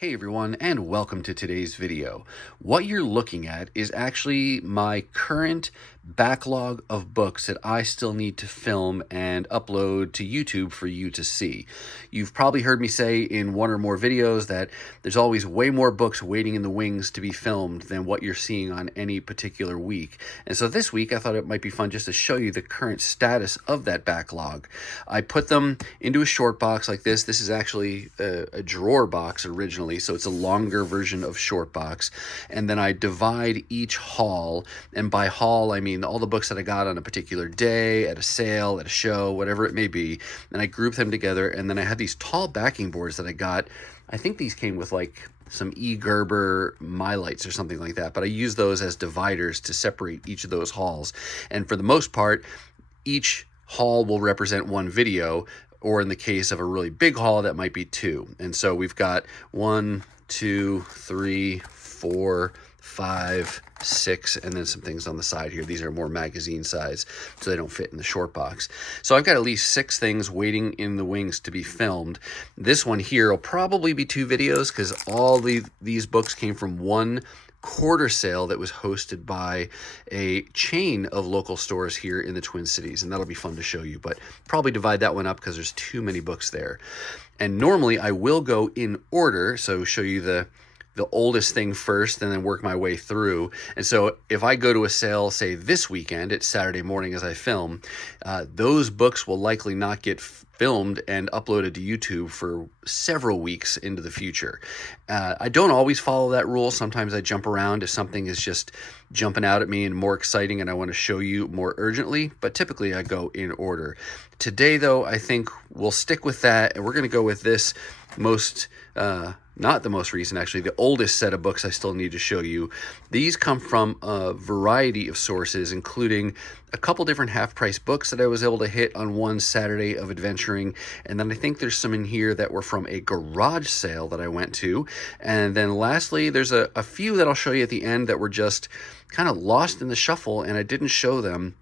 Hey everyone, and welcome to today's video. What you're looking at is actually my current backlog of books that I still need to film and upload to YouTube for you to see. You've probably heard me say in one or more videos that there's always way more books waiting in the wings to be filmed than what you're seeing on any particular week. And so this week I thought it might be fun just to show you the current status of that backlog. I put them into a short box like this. This is actually a drawer box originally, so it's a longer version of short box. And then I divide each haul, and by haul I mean all the books that I got on a particular day, at a sale, at a show, whatever it may be, and I group them together. And then I have these tall backing boards that I got. I think these came with like some E. Gerber Mylights or something like that, but I use those as dividers to separate each of those hauls. And for the most part, each haul will represent one video, or in the case of a really big haul, that might be two. And so we've got 1, 2, 3, 4, 5, 6, and then some things on the side here. These are more magazine size, so they don't fit in the short box. So I've got at least 6 things waiting in the wings to be filmed. This one here will probably be 2 videos because all these books came from one quarter sale that was hosted by a chain of local stores here in the Twin Cities, and that'll be fun to show you, but probably divide that one up because there's too many books there. And normally I will go in order, so show you the oldest thing first and then work my way through. And so if I go to a sale, say this weekend, it's Saturday morning as I film, those books will likely not get filmed and uploaded to YouTube for several weeks into the future. I don't always follow that rule. Sometimes I jump around if something is just jumping out at me and more exciting and I want to show you more urgently, but typically I go in order. Today though, I think we'll stick with that, and we're going to go with this not the most recent, actually, the oldest set of books I still need to show you. These come from a variety of sources, including a couple different half-price books that I was able to hit on one Saturday of adventuring, and then I think there's some in here that were from a garage sale that I went to, and then lastly, there's a few that I'll show you at the end that were just kind of lost in the shuffle, and I didn't show them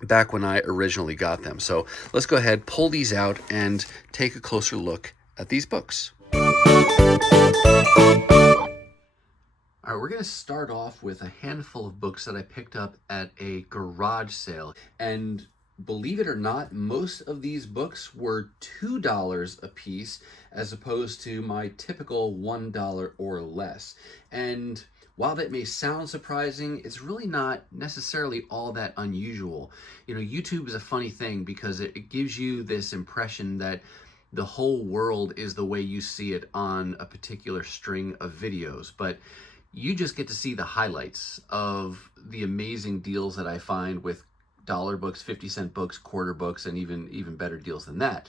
back when I originally got them. So let's go ahead, pull these out, and take a closer look at these books. All right, we're going to start off with a handful of books that I picked up at a garage sale. And believe it or not, most of these books were $2 a piece as opposed to my typical $1 or less. And while that may sound surprising, it's really not necessarily all that unusual. You know, YouTube is a funny thing because it gives you this impression that the whole world is the way you see it on a particular string of videos, but you just get to see the highlights of the amazing deals that I find with dollar books, 50-cent books, quarter books, and even better deals than that.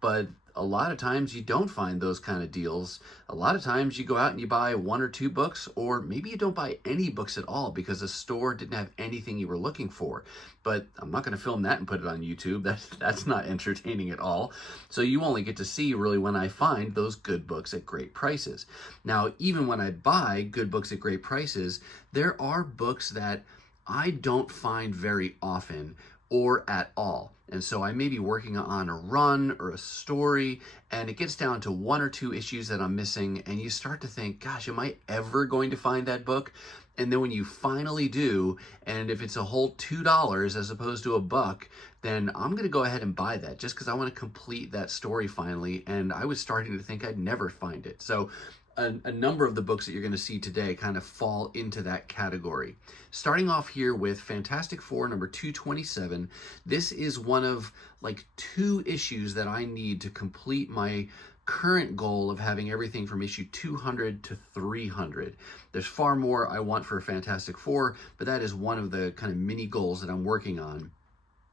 But a lot of times you don't find those kind of deals. A lot of times you go out and you buy 1 or 2 books, or maybe you don't buy any books at all because the store didn't have anything you were looking for. But I'm not going to film that and put it on YouTube. That's not entertaining at all. So you only get to see really when I find those good books at great prices. Now, even when I buy good books at great prices, there are books that I don't find very often or at all. And so I may be working on a run or a story, and it gets down to 1 or 2 issues that I'm missing, and you start to think, gosh, am I ever going to find that book? And then when you finally do, and if it's a whole $2 as opposed to $1, then I'm going to go ahead and buy that just because I want to complete that story finally, and I was starting to think I'd never find it. So a number of the books that you're going to see today kind of fall into that category. Starting off here with Fantastic Four number 227. This is one of like 2 issues that I need to complete my current goal of having everything from issue 200 to 300. There's far more I want for Fantastic Four, but that is one of the kind of mini goals that I'm working on.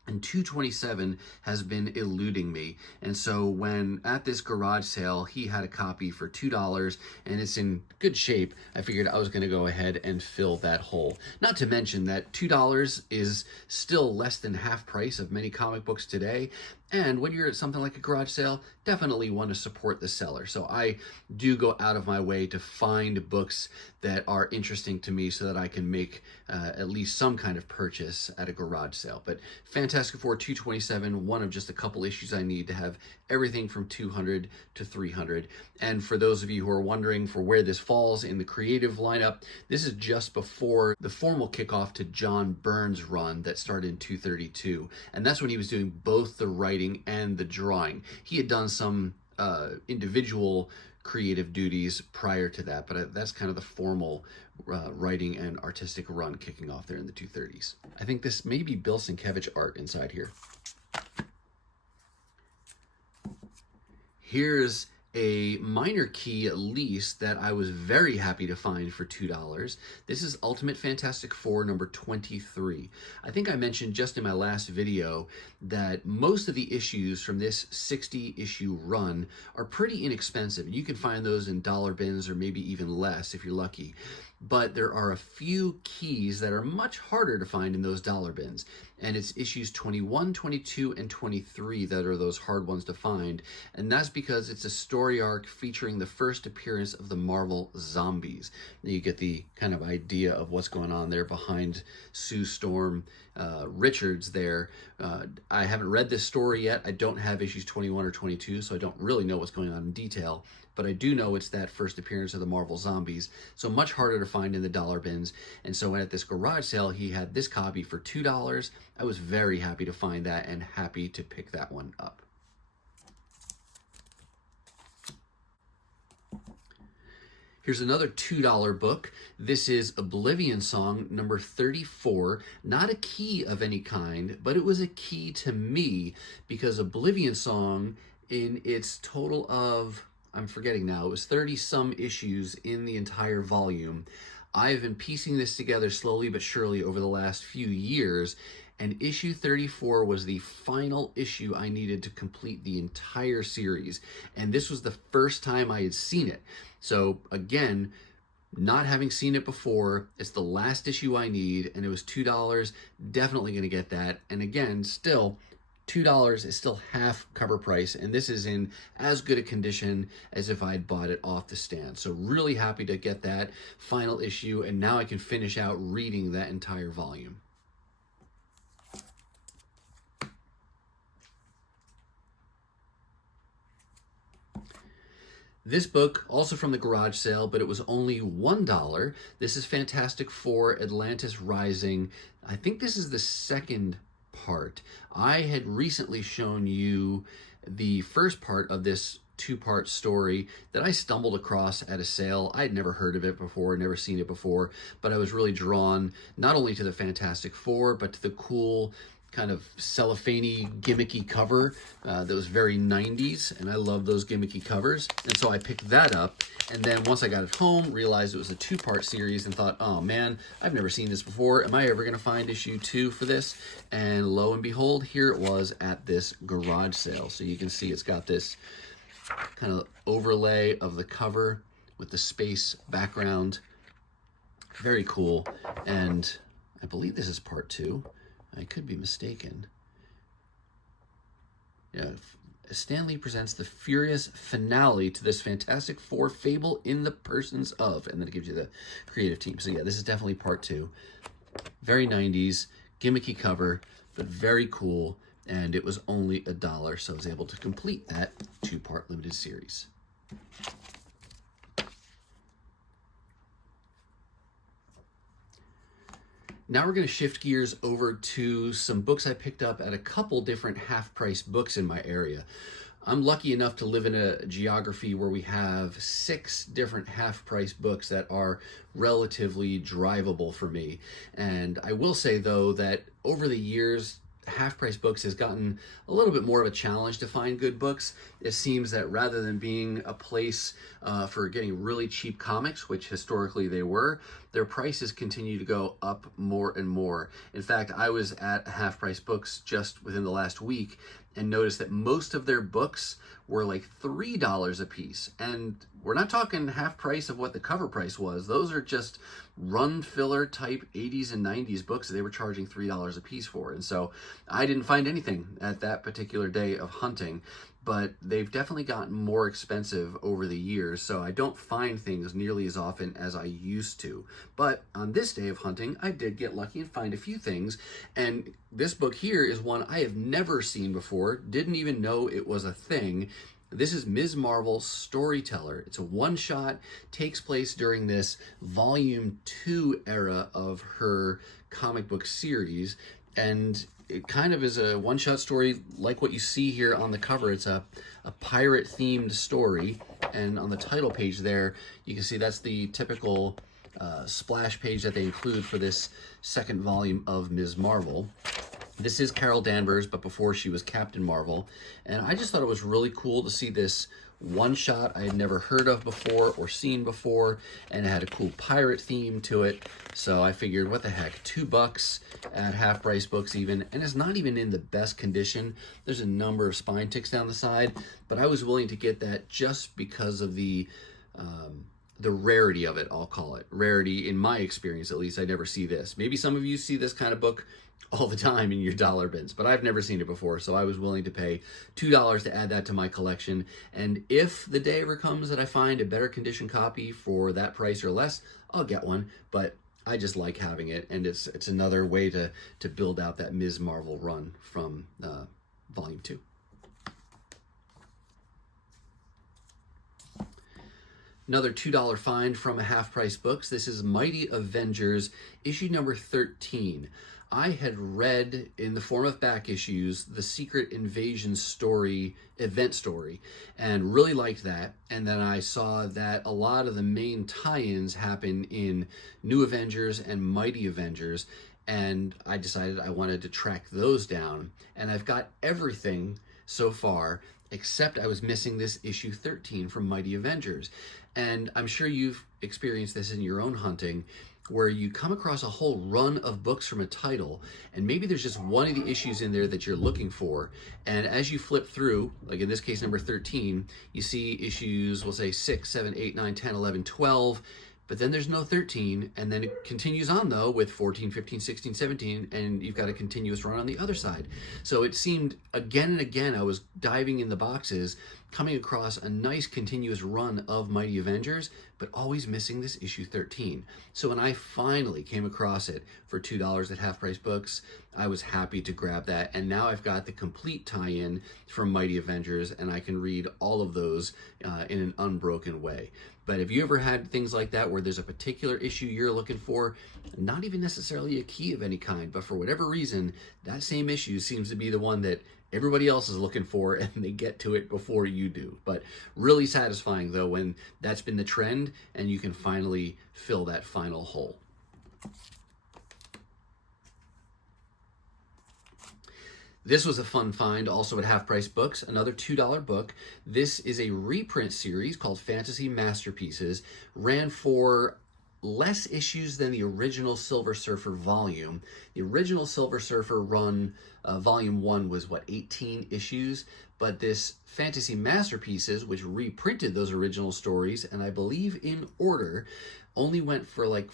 And 227 has been eluding me. And so when at this garage sale, he had a copy for $2 and it's in good shape, I figured I was going to go ahead and fill that hole. Not to mention that $2 is still less than half price of many comic books today. And when you're at something like a garage sale, definitely want to support the seller. So I do go out of my way to find books that are interesting to me so that I can make at least some kind of purchase at a garage sale. But Fantastic Four 227, one of just a couple issues I need to have everything from 200 to 300. And for those of you who are wondering for where this falls in the creative lineup, this is just before the formal kickoff to John Byrne's run that started in 232. And that's when he was doing both the writing and the drawing. He had done some individual creative duties prior to that, but that's kind of the formal writing and artistic run kicking off there in the 230s. I think this may be Bill Sienkiewicz art inside here. Here's a minor key, at least, that I was very happy to find for $2. This is Ultimate Fantastic Four number 23. I think I mentioned just in my last video that most of the issues from this 60-issue run are pretty inexpensive. You can find those in dollar bins or maybe even less if you're lucky. But there are a few keys that are much harder to find in those dollar bins. And it's issues 21, 22, and 23 that are those hard ones to find. And that's because it's a story arc featuring the first appearance of the Marvel Zombies. You get the kind of idea of what's going on there behind Sue Storm Richards there. I haven't read this story yet. I don't have issues 21 or 22, so I don't really know what's going on in detail. But I do know it's that first appearance of the Marvel Zombies, so much harder to find in the dollar bins. And so at this garage sale, he had this copy for $2. I was very happy to find that and happy to pick that one up. Here's another $2 book. This is Oblivion Song number 34. Not a key of any kind, but it was a key to me because Oblivion Song, in its total of, I'm forgetting now, it was 30-some issues in the entire volume. I've been piecing this together slowly but surely over the last few years, and issue 34 was the final issue I needed to complete the entire series. And this was the first time I had seen it. So again, not having seen it before, it's the last issue I need, and it was $2. Definitely going to get that. And again, still, $2 is still half cover price, and this is in as good a condition as if I had bought it off the stand. So really happy to get that final issue, and now I can finish out reading that entire volume. This book, also from the garage sale, but it was only $1. This is Fantastic Four Atlantis Rising. I think this is the second part. I had recently shown you the first part of this two-part story that I stumbled across at a sale. I had never heard of it before, never seen it before, but I was really drawn not only to the Fantastic Four, but to the cool kind of cellophane-y, gimmicky cover that was very 90s, and I love those gimmicky covers. And so I picked that up, and then once I got it home, realized it was a two-part series and thought, oh man, I've never seen this before. Am I ever going to find issue 2 for this? And lo and behold, here it was at this garage sale. So you can see it's got this kind of overlay of the cover with the space background. Very cool. And I believe this is part 2. I could be mistaken. Yeah, Stan Lee presents the furious finale to this Fantastic Four fable in the persons of, and then it gives you the creative team. So yeah, this is definitely part 2. Very 90s, gimmicky cover, but very cool, and it was only $1, so I was able to complete that 2-part limited series. Now we're going to shift gears over to some books I picked up at a couple different half-price books in my area. I'm lucky enough to live in a geography where we have 6 different half-price books that are relatively drivable for me. And I will say, though, that over the years, half-price books has gotten a little bit more of a challenge to find good books. It seems that rather than being a place for getting really cheap comics, which historically they were, their prices continue to go up more and more. In fact, I was at half-price books just within the last week and noticed that most of their books were like $3 a piece. And we're not talking half price of what the cover price was. Those are just run filler type 80s and 90s books that they were charging $3 a piece for. And so I didn't find anything at that particular day of hunting. but they've definitely gotten more expensive over the years, so I don't find things nearly as often as I used to. But on this day of hunting, I did get lucky and find a few things, and this book here is one I have never seen before, didn't even know it was a thing. This is Ms. Marvel Storyteller. It's a one-shot, takes place during this Volume 2 era of her comic book series, and it kind of is a one-shot story like what you see here on the cover. It's a pirate-themed story, and on the title page there, you can see that's the typical splash page that they include for this second volume of Ms. Marvel. This is Carol Danvers, but before she was Captain Marvel. And I just thought it was really cool to see this one-shot I had never heard of before or seen before, and it had a cool pirate theme to it. So I figured, what the heck, $2 at Half Price Books even, and it's not even in the best condition. There's a number of spine ticks down the side, but I was willing to get that just because of the rarity of it, I'll call it. Rarity, in my experience at least, I never see this. Maybe some of you see this kind of book all the time in your dollar bins, but I've never seen it before, so I was willing to pay $2 to add that to my collection. And if the day ever comes that I find a better condition copy for that price or less, I'll get one, but I just like having it, and it's another way to build out that Ms. Marvel run from Volume 2. Another $2 find from a Half Price Books. This is Mighty Avengers, issue number 13. I had read in the form of back issues the Secret Invasion story, event story, and really liked that. And then I saw that a lot of the main tie-ins happen in New Avengers and Mighty Avengers, and I decided I wanted to track those down. And I've got everything so far, except I was missing this issue 13 from Mighty Avengers. And I'm sure you've experienced this in your own hunting, where you come across a whole run of books from a title, and maybe there's just one of the issues in there that you're looking for. And as you flip through, like in this case, number 13, you see issues, we'll say 6, 7, 8, 9, 10, 11, 12, but then there's no 13, and then it continues on, though, with 14, 15, 16, 17, and you've got a continuous run on the other side. So it seemed again and again I was diving in the boxes, coming across a nice continuous run of Mighty Avengers, but always missing this issue 13. So when I finally came across it for $2 at Half Price Books, I was happy to grab that, and now I've got the complete tie-in from Mighty Avengers, and I can read all of those in an unbroken way. But have you ever had things like that where there's a particular issue you're looking for, not even necessarily a key of any kind, but for whatever reason, that same issue seems to be the one that everybody else is looking for, and they get to it before you do? But really satisfying, though, when that's been the trend and you can finally fill that final hole. This was a fun find also at Half Price Books, another $2 book. This is a reprint series called Fantasy Masterpieces, ran for less issues than the original Silver Surfer volume. The original Silver Surfer run, volume 1, was 18 issues, but this Fantasy Masterpieces, which reprinted those original stories, and I believe in order, only went for like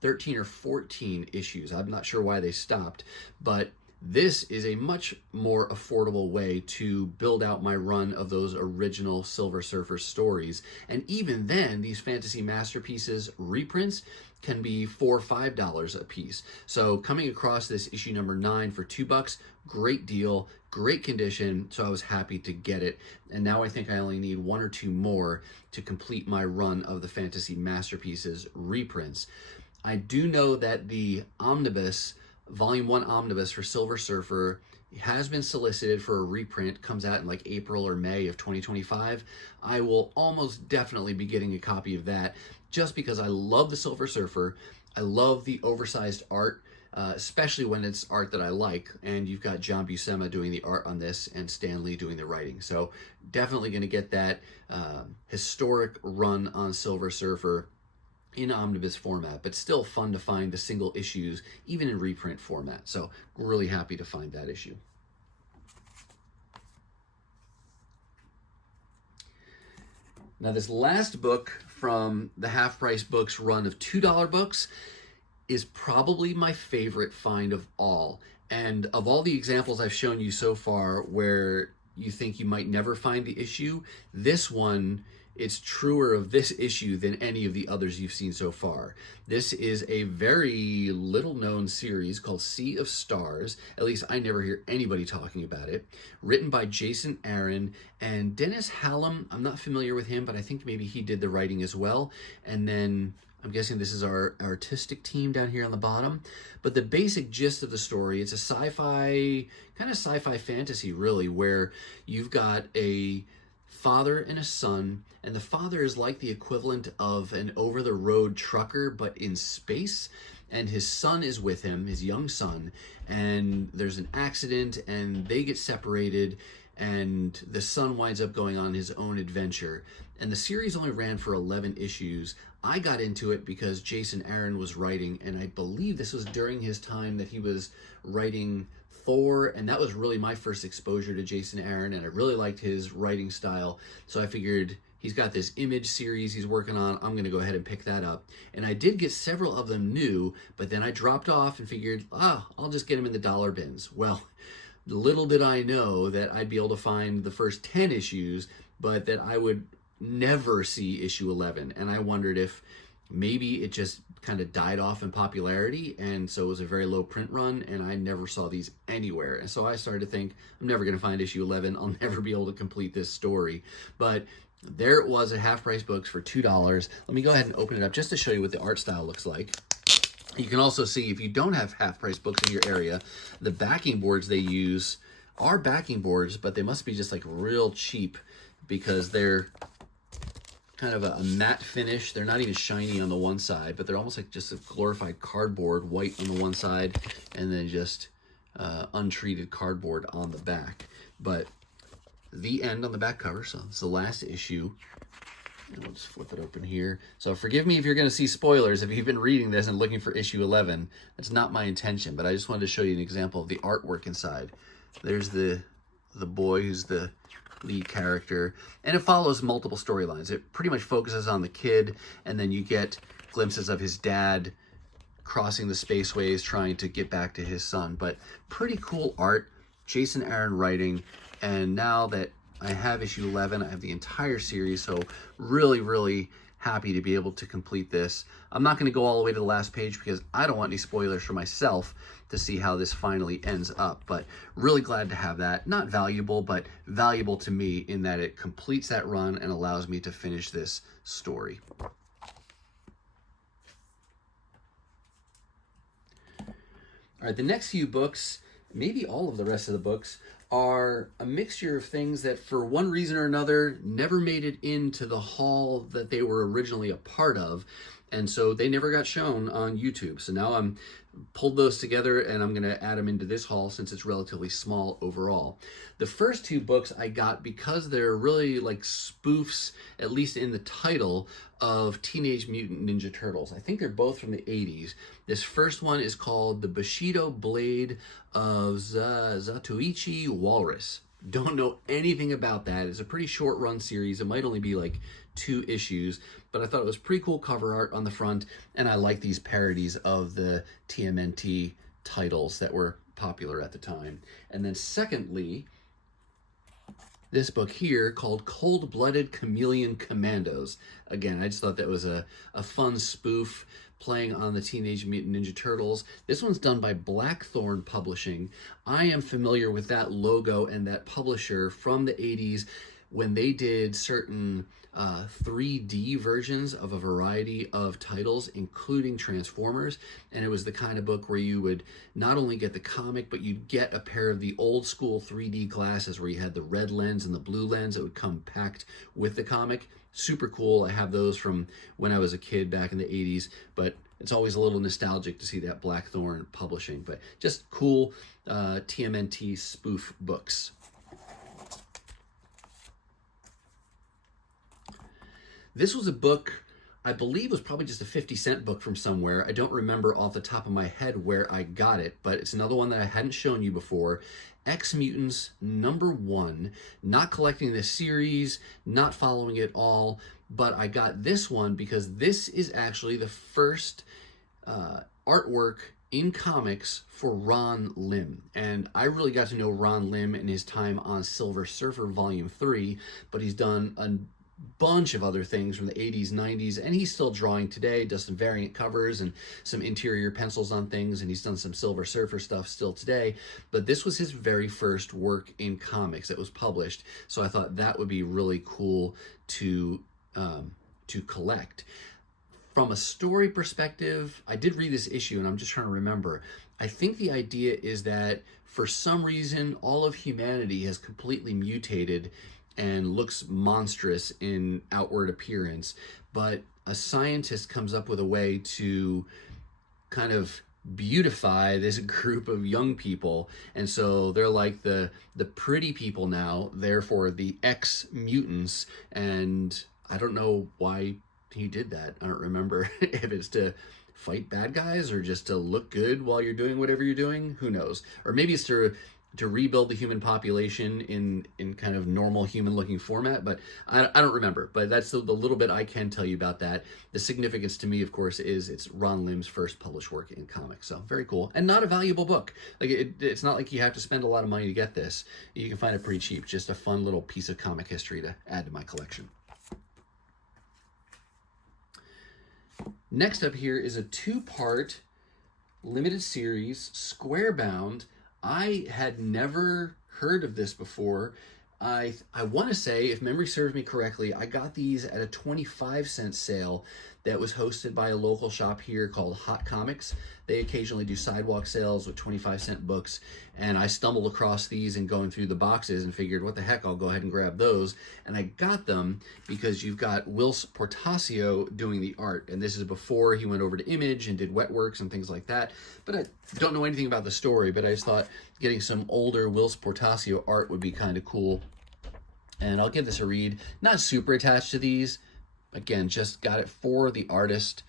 13 or 14 issues. I'm not sure why they stopped, but this is a much more affordable way to build out my run of those original Silver Surfer stories. And even then, these Fantasy Masterpieces reprints can be $4 or $5 a piece. So coming across this issue number 9 for $2, great deal, great condition, so I was happy to get it. And now I think I only need 1 or 2 more to complete my run of the Fantasy Masterpieces reprints. I do know that the omnibus, Volume 1 omnibus for Silver Surfer, has been solicited for a reprint, comes out in like April or May of 2025. I will almost definitely be getting a copy of that, just because I love the Silver Surfer. I love the oversized art, especially when it's art that I like, and you've got John Buscema doing the art on this and Stan Lee doing the writing. So definitely going to get that historic run on Silver Surfer in omnibus format, but still fun to find the single issues, even in reprint format. So really happy to find that issue. Now this last book from the Half Price Books run of $2 books is probably my favorite find of all. And of all the examples I've shown you so far where you think you might never find the issue, this one, it's truer of this issue than any of the others you've seen so far. This is a very little known series called Sea of Stars. At least I never hear anybody talking about it. Written by Jason Aaron and Dennis Hallam. I'm not familiar with him, but I think maybe he did the writing as well. And then I'm guessing this is our artistic team down here on the bottom. But the basic gist of the story, it's a sci-fi, kind of sci-fi fantasy really, where you've got a father and a son, and the father is like the equivalent of an over-the-road trucker, but in space, and his son is with him, his young son, and there's an accident, and they get separated, and the son winds up going on his own adventure. And the series only ran for 11 issues. I got into it because Jason Aaron was writing, and I believe this was during his time that he was writing Thor, and that was really my first exposure to Jason Aaron, and I really liked his writing style. So I figured, he's got this Image series he's working on, I'm going to go ahead and pick that up. And I did get several of them new, but then I dropped off and figured, I'll just get them in the dollar bins. Well, little did I know that I'd be able to find the first 10 issues, but that I would never see issue 11. And I wondered if maybe it just kind of died off in popularity, and so it was a very low print run, and I never saw these anywhere. And so I started to think, I'm never going to find issue 11. I'll never be able to complete this story. But there it was at Half Price Books for $2. Let me go ahead and open it up just to show you what the art style looks like. You can also see, if you don't have Half Price Books in your area, the backing boards they use are backing boards, but they must be just like real cheap because they're kind of a matte finish. They're not even shiny on the one side, but they're almost like just a glorified cardboard, white on the one side, and then just untreated cardboard on the back. But the end on the back cover, so it's the last issue. And we'll just flip it open here. So forgive me if you're going to see spoilers if you've been reading this and looking for issue 11. That's not my intention, but I just wanted to show you an example of the artwork inside. There's the boy who's the lead character, and it follows multiple storylines. It pretty much focuses on the kid, and then you get glimpses of his dad crossing the spaceways trying to get back to his son. But pretty cool art, Jason Aaron writing, and now that I have issue 11, I have the entire series, so really happy to be able to complete this. I'm not going to go all the way to the last page because I don't want any spoilers for myself to see how this finally ends up, but really glad to have that. Not valuable, but valuable to me in that it completes that run and allows me to finish this story. All right, the next few books, maybe all of the rest of the books, are a mixture of things that for one reason or another never made it into the haul that they were originally a part of, and so they never got shown on YouTube. So now I'm pulled those together and I'm going to add them into this haul since it's relatively small overall. The first two books I got because they're really like spoofs, at least in the title, of Teenage Mutant Ninja Turtles. I think they're both from the 80s. This first one is called The Bushido Blade of Zatoichi Walrus. Don't know anything about that. It's a pretty short run series. It might only be like 2 issues, but I thought it was pretty cool cover art on the front, and I like these parodies of the TMNT titles that were popular at the time. And then secondly, this book here called Coldblooded Commandos. Again, I just thought that was a fun spoof playing on the Teenage Mutant Ninja Turtles. This one's done by Blackthorn Publishing. I am familiar with that logo and that publisher from the 80s when they did certain 3D versions of a variety of titles, including Transformers. And it was the kind of book where you would not only get the comic, but you'd get a pair of the old school 3D glasses where you had the red lens and the blue lens that would come packed with the comic. Super cool. I have those from when I was a kid back in the 80s, but it's always a little nostalgic to see that Blackthorn Publishing. But just cool TMNT spoof books. This was a book, I believe was probably just a 50-cent book from somewhere. I don't remember off the top of my head where I got it, but it's another one that I hadn't shown you before. X-Mutants #1. Not collecting this series, not following it all, but I got this one because this is actually the first artwork in comics for Ron Lim. And I really got to know Ron Lim in his time on Silver Surfer Volume 3, but he's done a bunch of other things from the 80s, 90s, and he's still drawing today, does some variant covers and some interior pencils on things, and he's done some Silver Surfer stuff still today. But this was his very first work in comics that was published, so I thought that would be really cool to collect. From a story perspective, I did read this issue, and I'm just trying to remember. I think the idea is that for some reason, all of humanity has completely mutated and looks monstrous in outward appearance, but a scientist comes up with a way to kind of beautify this group of young people, and so they're like the pretty people now, therefore the ex-mutants, and I don't know why he did that. I don't remember if it's to fight bad guys or just to look good while you're doing whatever you're doing. Who knows? Or maybe it's to rebuild the human population in kind of normal human looking format, but I don't remember. But that's the little bit I can tell you about that. The significance to me, of course, is it's Ron Lim's first published work in comics. So very cool, and not a valuable book. Like it's not like you have to spend a lot of money to get this. You can find it pretty cheap. Just a fun little piece of comic history to add to my collection. Next up here is a 2-part limited series, Squarebound. I had never heard of this before. I want to say, if memory serves me correctly, I got these at a 25-cent sale that was hosted by a local shop here called Hot Comics. They occasionally do sidewalk sales with 25-cent books, and I stumbled across these and going through the boxes and figured, what the heck, I'll go ahead and grab those. And I got them because you've got Whilce Portacio doing the art, and this is before he went over to Image and did Wetworks and things like that. But I don't know anything about the story, but I just thought getting some older Whilce Portacio art would be kind of cool. And I'll give this a read. Not super attached to these. Again, just got it for the artist,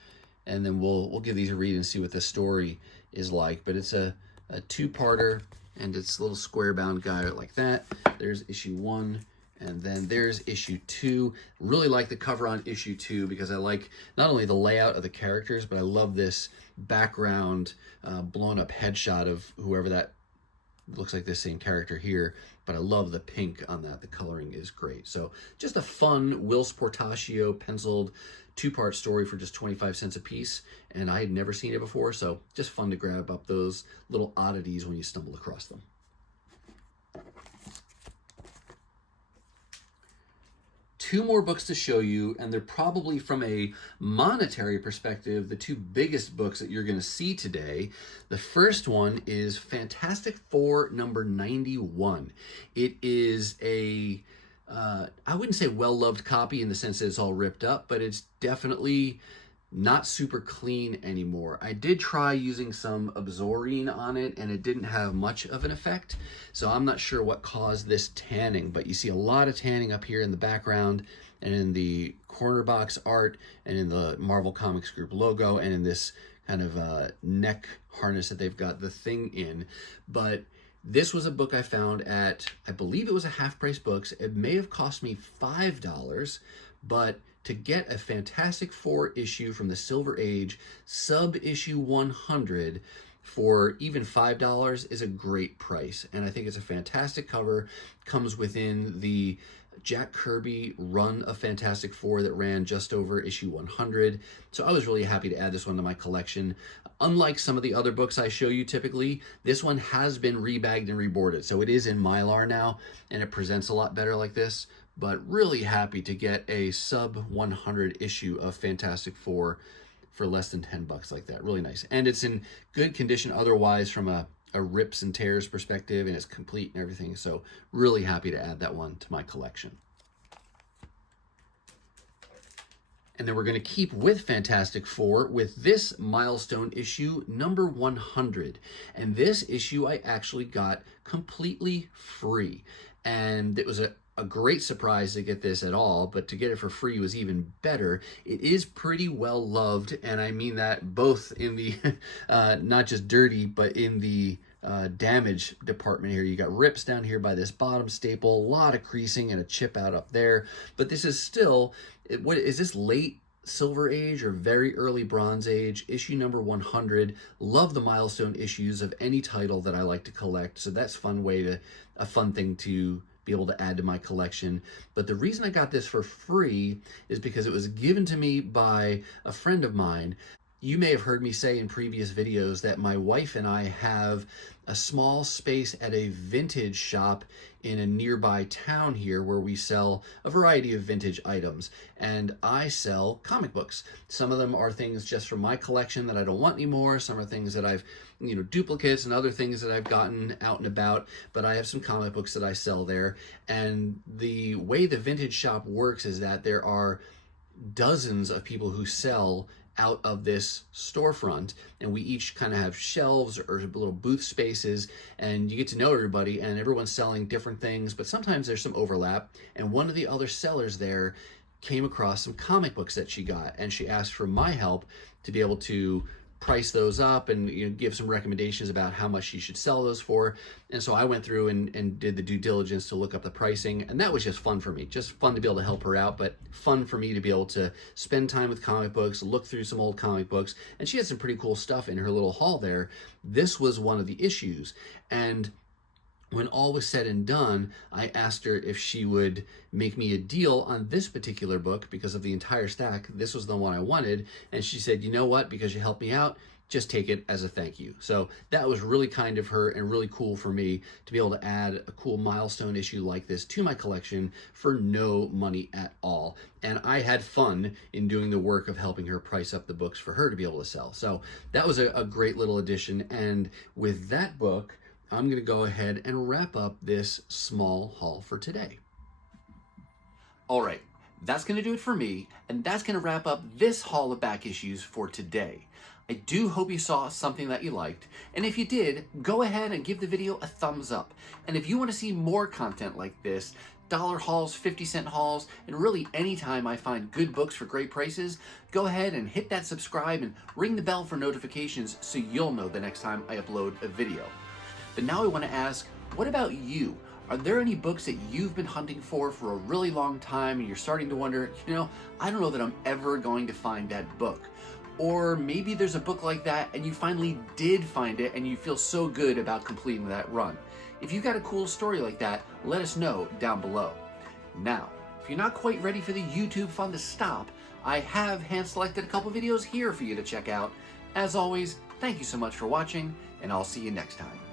and then we'll give these a read and see what the story is like. But it's a 2-parter, and it's a little square-bound guy like that. There's issue 1, and then there's issue 2. Really like the cover on issue 2 because I like not only the layout of the characters, but I love this background blown-up headshot of whoever that looks like this same character here. But I love the pink on that. The coloring is great. So just a fun Whilce Portacio penciled 2-part story for just 25 cents a piece. And I had never seen it before, so just fun to grab up those little oddities when you stumble across them. Two more books to show you, and they're probably, from a monetary perspective, the 2 biggest books that you're going to see today. The first one is Fantastic Four number 91. It is a, I wouldn't say well-loved copy in the sense that it's all ripped up, but it's definitely not super clean anymore. I did try using some Absorine on it, and it didn't have much of an effect, so I'm not sure what caused this tanning, but you see a lot of tanning up here in the background and in the corner box art and in the Marvel Comics Group logo and in this kind of neck harness that they've got the thing in. But this was a book I found at, I believe it was a Half Price Books. It may have cost me $5, but to get a Fantastic Four issue from the Silver Age, sub-issue 100, for even $5 is a great price. And I think it's a fantastic cover. Comes within the Jack Kirby run of Fantastic Four that ran just over issue 100. So I was really happy to add this one to my collection. Unlike some of the other books I show you typically, this one has been rebagged and reboarded. So it is in Mylar now, and it presents a lot better like this. But really happy to get a sub 100 issue of Fantastic Four for less than $10 like that. Really nice. And it's in good condition otherwise from a rips and tears perspective, and it's complete and everything. So really happy to add that one to my collection. And then we're going to keep with Fantastic Four with this milestone issue, number 100. And this issue I actually got completely free. And it was a great surprise to get this at all, but to get it for free was even better. It is pretty well loved, and I mean that both in the, not just dirty, but in the damage department here. You got rips down here by this bottom staple, a lot of creasing and a chip out up there, but this is still, what is this, late Silver Age or very early Bronze Age, issue number 100. Love the milestone issues of any title that I like to collect, so that's a fun thing to be able to add to my collection. But the reason I got this for free is because it was given to me by a friend of mine. You may have heard me say in previous videos that my wife and I have a small space at a vintage shop in a nearby town here where we sell a variety of vintage items. And I sell comic books. Some of them are things just from my collection that I don't want anymore. Some are things that I've, duplicates and other things that I've gotten out and about. But I have some comic books that I sell there. And the way the vintage shop works is that there are dozens of people who sell out of this storefront, and we each kind of have shelves or little booth spaces, and you get to know everybody, and everyone's selling different things, but sometimes there's some overlap. And one of the other sellers there came across some comic books that she got, and she asked for my help to be able to price those up and give some recommendations about how much she should sell those for. And so I went through and did the due diligence to look up the pricing, and that was just fun for me. Just fun to be able to help her out, but fun for me to be able to spend time with comic books, look through some old comic books, and she had some pretty cool stuff in her little haul there. This was one of the issues, and when all was said and done, I asked her if she would make me a deal on this particular book because of the entire stack. This was the one I wanted. And she said, you know what, because you helped me out, just take it as a thank you. So that was really kind of her and really cool for me to be able to add a cool milestone issue like this to my collection for no money at all. And I had fun in doing the work of helping her price up the books for her to be able to sell. So that was a great little addition. And with that book, I'm going to go ahead and wrap up this small haul for today. All right, that's going to do it for me, and that's going to wrap up this haul of back issues for today. I do hope you saw something that you liked, and if you did, go ahead and give the video a thumbs up. And if you want to see more content like this, dollar hauls, 50-cent hauls, and really anytime I find good books for great prices, go ahead and hit that subscribe and ring the bell for notifications so you'll know the next time I upload a video. But now I want to ask, what about you? Are there any books that you've been hunting for a really long time and you're starting to wonder, I don't know that I'm ever going to find that book? Or maybe there's a book like that and you finally did find it and you feel so good about completing that run. If you've got a cool story like that, let us know down below. Now, if you're not quite ready for the YouTube fun to stop, I have hand-selected a couple videos here for you to check out. As always, thank you so much for watching, and I'll see you next time.